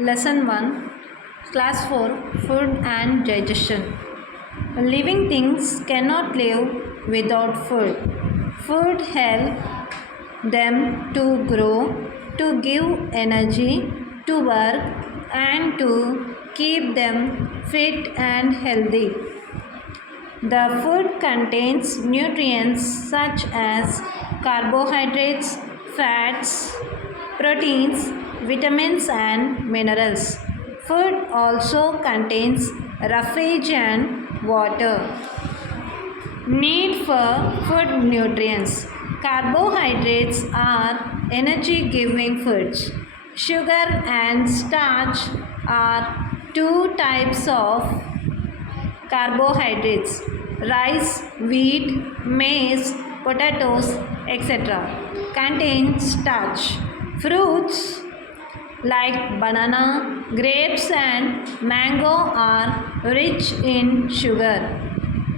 Lesson 1, Class 4, Food and Digestion. Living things cannot live without food. Food helps them to grow, to give energy, to work, and to keep them fit and healthy. The food contains nutrients such as carbohydrates, fats, proteins, vitamins, and minerals. Food also contains roughage and water. Need for food nutrients. Carbohydrates are energy giving foods. Sugar and starch are two types of carbohydrates: rice, wheat, maize, potatoes, etc. contain starch. Fruits like banana, grapes, and mango are rich in sugar.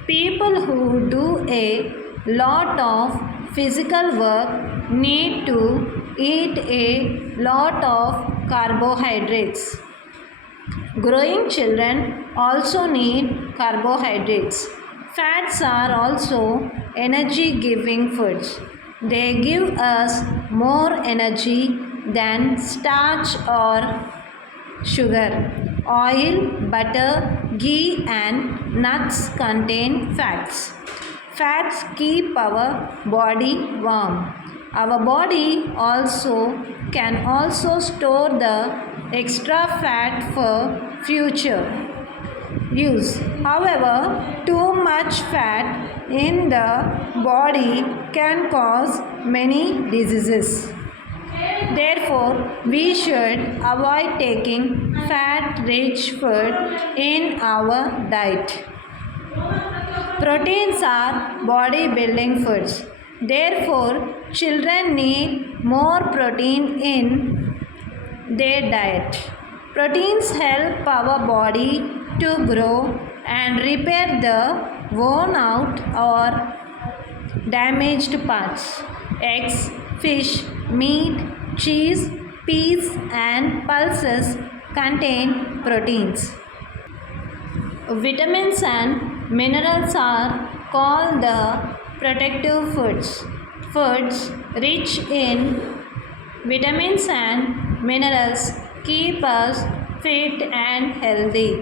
People who do a lot of physical work need to eat a lot of carbohydrates. Growing children also need carbohydrates. Fats are also energy giving foods. They give us more energy than starch or sugar. Oil, butter, ghee, and nuts contain fats. Fats keep our body warm. Our body can also store the extra fat for future use. However, too much fat in the body can cause many diseases. Therefore, we should avoid taking fat-rich food in our diet. Proteins are body-building foods. Therefore, children need more protein in their diet. Proteins help our body to grow and repair the worn out or damaged parts. Eggs, fish, meat, cheese, peas, and pulses contain proteins. Vitamins and minerals are called the protective foods. Foods rich in vitamins and minerals keep us fit and healthy.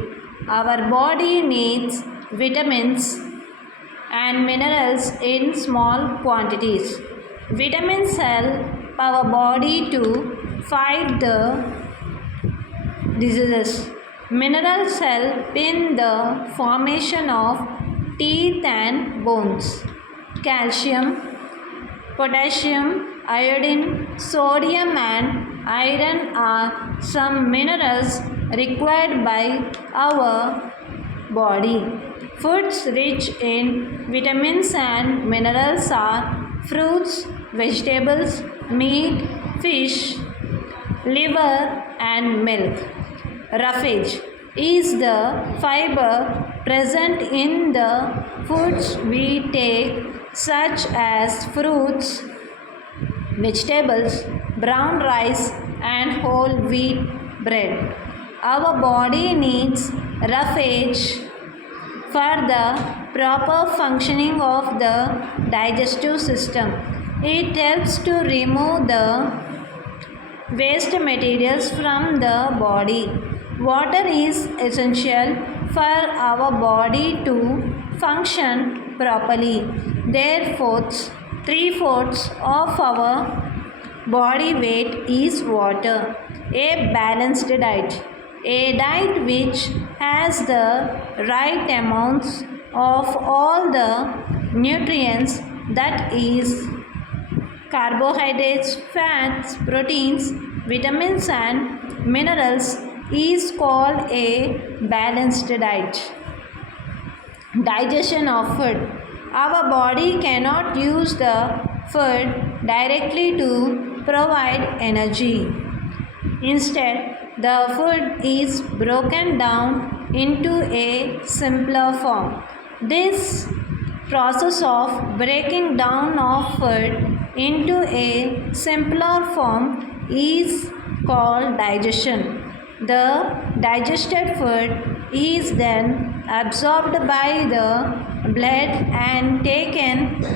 Our body needs vitamins and minerals in small quantities. Vitamins help our body to fight the diseases. Minerals help in the formation of teeth and bones. Calcium, potassium, iodine, sodium, and iron are some minerals required by our body. Foods rich in vitamins and minerals are fruits, vegetables, meat, fish, liver, and milk. Roughage is the fiber present in the foods we take, such as fruits, vegetables, brown rice, and whole wheat bread. Our body needs roughage for the proper functioning of the digestive system. It helps to remove the waste materials from the body. Water is essential for our body to function properly. Therefore, 3/4 of our body weight is water. A balanced diet. A diet which has the right amounts of all the nutrients, that is carbohydrates, fats, proteins, vitamins, and minerals, is called a balanced diet. Digestion of food. Our body cannot use the food directly to provide energy. Instead, the food is broken down into a simpler form. This process of breaking down of food into a simpler form is called digestion. The digested food is then absorbed by the blood and taken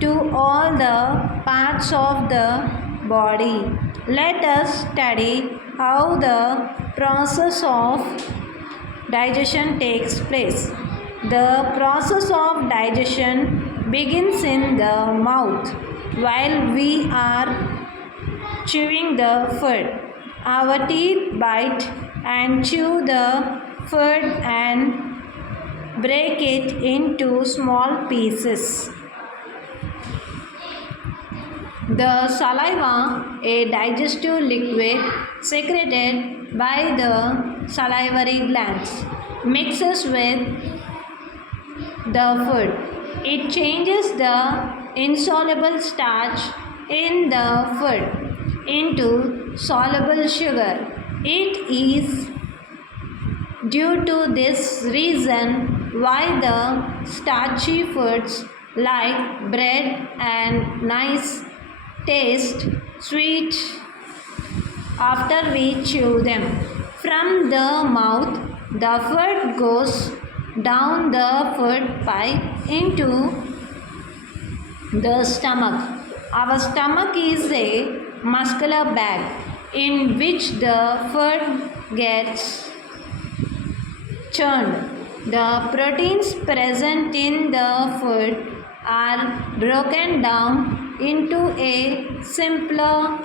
to all the parts of the body. Let us study how the process of digestion takes place. The process of digestion begins in the mouth while we are chewing the food. Our teeth bite and chew the food and break it into small pieces. The saliva, a digestive liquid secreted by the salivary glands, mixes with the food. It changes the insoluble starch in the food into soluble sugar. It is due to this reason why the starchy foods like bread and nice taste sweet after we chew them. From the mouth, the food goes down the food pipe into the stomach. Our stomach is a muscular bag in which the food gets churned. The proteins present in the food are broken down into a simpler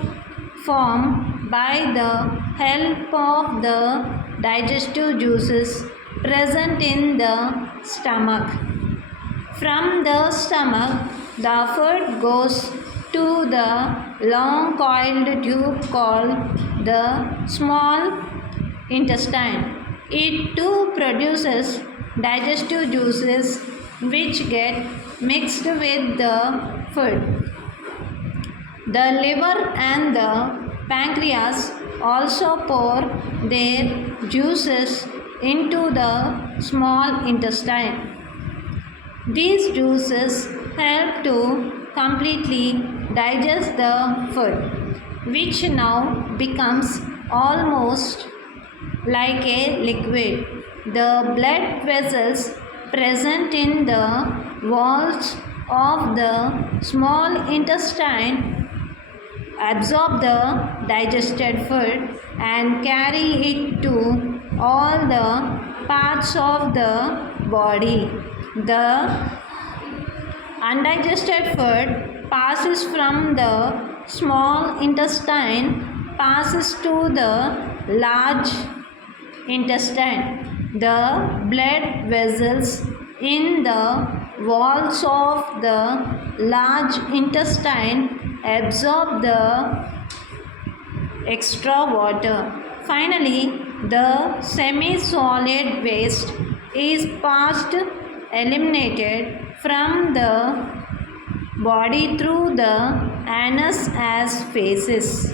form by the help of the digestive juices present in the stomach. From the stomach, the food goes to the long coiled tube called the small intestine. It too produces digestive juices which get mixed with the food. The liver and the pancreas also pour their juices into the small intestine. These juices help to completely digest the food, which now becomes almost like a liquid. The blood vessels present in the walls of the small intestine absorb the digested food and carry it to all the parts of the body. The undigested food passes from the small intestine passes to the large intestine. The blood vessels in the walls of the large intestine absorb the extra water. Finally, the semi-solid waste is eliminated from the body through the anus as feces.